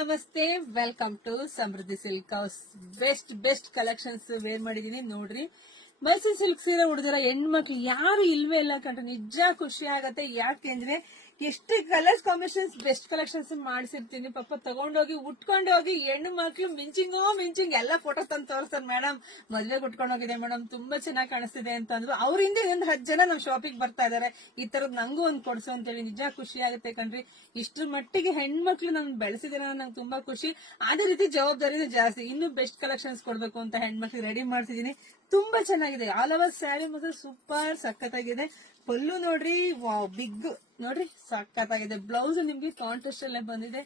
ನಮಸ್ತೆ, welcome to Samruddhi silk house. Best collections wear ಮಾಡಿದೀನಿ ನೋಡ್ರಿ. ಮೈಸೂರು ಸಿಲ್ಕ್ ಸೀರೆ ಉಡಿದಿರ ಹೆಣ್ಮಕ್ಳು ಯಾರು ಇಲ್ವೇ ಇಲ್ಲ ಕಂಡ್ರೆ ನಿಜ ಖುಷಿ ಆಗತ್ತೆ. ಯಾಕೆಂದ್ರೆ ಎಷ್ಟು ಕಲರ್ಸ್ ಕಾಂಬಿನೇಷನ್ಸ್ ಬೆಸ್ಟ್ ಕಲೆಕ್ಷನ್ಸ್ ಮಾಡಿಸಿರ್ತೀನಿ. ಪಾಪ ತಗೊಂಡೋಗಿ ಉಟ್ಕೊಂಡು ಹೋಗಿ ಹೆಣ್ಣು ಮಕ್ಳು ಮಿಂಚಿಂಗ್ ಎಲ್ಲ ಫೋಟೋ ತಂದು ತೋರಿಸ್ತಾರೆ. ಮೇಡಮ್ ಮದ್ವೆಗೆ ಉಟ್ಕೊಂಡು ಹೋಗಿದೆ ಮೇಡಮ್, ತುಂಬಾ ಚೆನ್ನಾಗಿ ಕಾಣಿಸ್ತಿದೆ ಅಂತ ಅಂದ್ರು. ಅವರಿಂದ ಒಂದು 10 ಜನ ನಮ್ ಶಾಪಿಗೆ ಬರ್ತಾ ಇದಾರೆ. ಈ ತರದ್ ನಂಗೂ ಒಂದ್ ಕೊಡ್ಸು ಅಂತೇಳಿ. ನಿಜ ಖುಷಿ ಆಗುತ್ತೆ ಕಣ್ರಿ. ಇಷ್ಟ್ರ ಮಟ್ಟಿಗೆ ಹೆಣ್ಮಕ್ಳು ನಮ್ ಬೆಳೆಸಿದಿರ ನಂಗೆ ತುಂಬಾ ಖುಷಿ. ಅದೇ ರೀತಿ ಜವಾಬ್ದಾರಿನೂ ಜಾಸ್ತಿ. ಇನ್ನು ಬೆಸ್ಟ್ ಕಲೆಕ್ಷನ್ಸ್ ಕೊಡ್ಬೇಕು ಅಂತ ಹೆಣ್ಮಕ್ಳಿಗೆ ರೆಡಿ ಮಾಡ್ತಿದೀನಿ. ತುಂಬಾ ಚೆನ್ನಾಗಿದೆ. ಆಲ್ ಓವರ್ ಸ್ಯಾರಿ ಮಾತ್ರ ಸೂಪರ್ ಸಖತ್ತಾಗಿದೆ. ಪಲ್ಲು ನೋಡ್ರಿ, ವಾವ್ ಬಿಗ್ ನೋಡ್ರಿ, ಸಖತ್ತಾಗಿದೆ. ಬ್ಲೌಸ್ ನಿಮ್ಗೆ ಕಾಂಟ್ರಾಸ್ಟ್ ಅಲ್ಲೇ ಬಂದಿದೆ.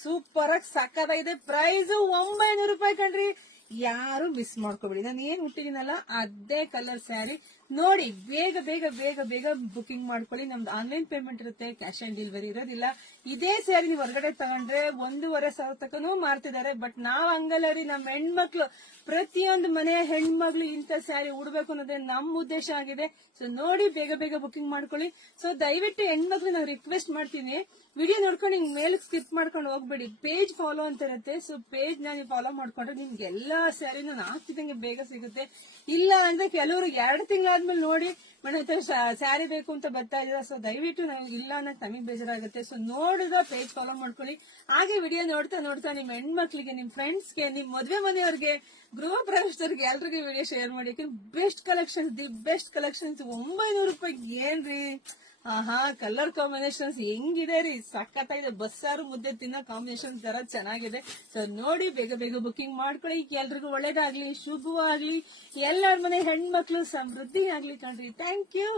ಸೂಪರ್ ಆಗಿ ಸಖತ್ತಾಗಿದೆ. ಪ್ರೈಸ್ 900 ರೂಪಾಯಿ ಕಣ್ರಿ. ಯಾರು ಮಿಸ್ ಮಾಡ್ಕೋಬೇಡಿ. ನಾನು ಏನ್ ಹುಟ್ಟಿದೀನಲ್ಲ ಅದೇ ಕಲರ್ ಸ್ಯಾರಿ ನೋಡಿ. ಬೇಗ ಬುಕಿಂಗ್ ಮಾಡ್ಕೊಳ್ಳಿ. ನಮ್ದು ಆನ್ಲೈನ್ ಪೇಮೆಂಟ್ ಇರುತ್ತೆ, ಕ್ಯಾಶ್ ಆನ್ ಡೆಲಿವರಿ ಇರೋದಿಲ್ಲ. ಇದೇ ಸ್ಯಾರಿ ನೀವು ಹೊರಗಡೆ ತಗೊಂಡ್ರೆ 1,500 ತನಕನೂ ಮಾರ್ತಿದ್ದಾರೆ. ಬಟ್ ನಾವ್ ಹಂಗಲ್ಲ ರೀ. ನಮ್ ಹೆಣ್ಮಕ್ಳು, ಪ್ರತಿಯೊಂದು ಮನೆಯ ಹೆಣ್ಮಕ್ಳು ಇಂಥ ಸ್ಯಾರಿ ಉಡ್ಬೇಕು ಅನ್ನೋದೇ ನಮ್ ಉದ್ದೇಶ ಆಗಿದೆ. ಸೊ ನೋಡಿ, ಬೇಗ ಬುಕಿಂಗ್ ಮಾಡ್ಕೊಳ್ಳಿ. ಸೊ ದಯವಿಟ್ಟು ಹೆಣ್ಮಕ್ಳು ನಾವು ರಿಕ್ವೆಸ್ಟ್ ಮಾಡ್ತೀನಿ, ವಿಡಿಯೋ ನೋಡ್ಕೊಂಡು ಹಿಂಗ್ ಮೇಲೆ ಸ್ಕಿಪ್ ಮಾಡ್ಕೊಂಡು ಹೋಗ್ಬೇಡಿ. ಪೇಜ್ ಫಾಲೋ ಅಂತ ಇರುತ್ತೆ. ಸೊ ಪೇಜ್ ನ ನೀವು ಫಾಲೋ ಮಾಡ್ಕೊಂಡ್ರೆ ನಿಮ್ಗೆ ಎಲ್ಲಾ ಸ್ಯಾರಿನೂ ಹಾಕ್ತಿದಂಗೆ ಬೇಗ ಸಿಗುತ್ತೆ. ಇಲ್ಲ ಅಂದ್ರೆ ಕೆಲವರು 2 ತಿಂಗಳಾದ್ಮೇಲೆ ನೋಡಿ ಮೇಡಮ್ ಸ್ಯಾರಿ ಬೇಕು ಅಂತ ಬರ್ತಾ ಇದ್ದೀರಾ. ಸೊ ದಯವಿಟ್ಟು ನಮ್ಗೆ ಇಲ್ಲ ಅನ್ನೋದು ನಮಗೆ ಬೇಜಾರಾಗುತ್ತೆ. ಸೊ ನೋಡಿದ ಪೇಜ್ ಫಾಲೋ ಮಾಡ್ಕೊಳ್ಳಿ. ಹಾಗೆ ವಿಡಿಯೋ ನೋಡ್ತಾ ನಿಮ್ ಹೆಣ್ಮಕ್ಳಿಗೆ, ನಿಮ್ ಫ್ರೆಂಡ್ಸ್ಗೆ, ನಿಮ್ ಮದ್ವೆ ಮನೆಯವ್ರಿಗೆ, ಗೃಹ ಪ್ರವೇಶದವ್ರಿಗೆ ಎಲ್ರಿಗೂ ವಿಡಿಯೋ ಶೇರ್ ಮಾಡಿ. ಬೆಸ್ಟ್ ಕಲೆಕ್ಷನ್ಸ್ 900 ರೂಪಾಯಿ ಏನ್ರಿ. ಕಲರ್ ಕಾಂಬಿನೇಷನ್ಸ್ ಹೆಂಗಿದೆ ರೀ, ಸಖತ್ತಾಗಿದೆ. ಬಸ್ಸಾರು ಮುದ್ದೆ ತಿನ್ನೋ ಕಾಂಬಿನೇಷನ್ ತರ ಚೆನ್ನಾಗಿದೆ. ಸೊ ನೋಡಿ, ಬೇಗ ಬುಕಿಂಗ್ ಮಾಡ್ಕೊಳ್ಳಿ. ಎಲ್ರಿಗೂ ಒಳ್ಳೇದಾಗ್ಲಿ, ಶುಭವಾಗ್ಲಿ. ಎಲ್ಲಾರ ಮನೆ ಹೆಣ್ಮಕ್ಳು ಸಮೃದ್ಧಿ ಆಗ್ಲಿ ಕಣ್ರಿ. Thank you.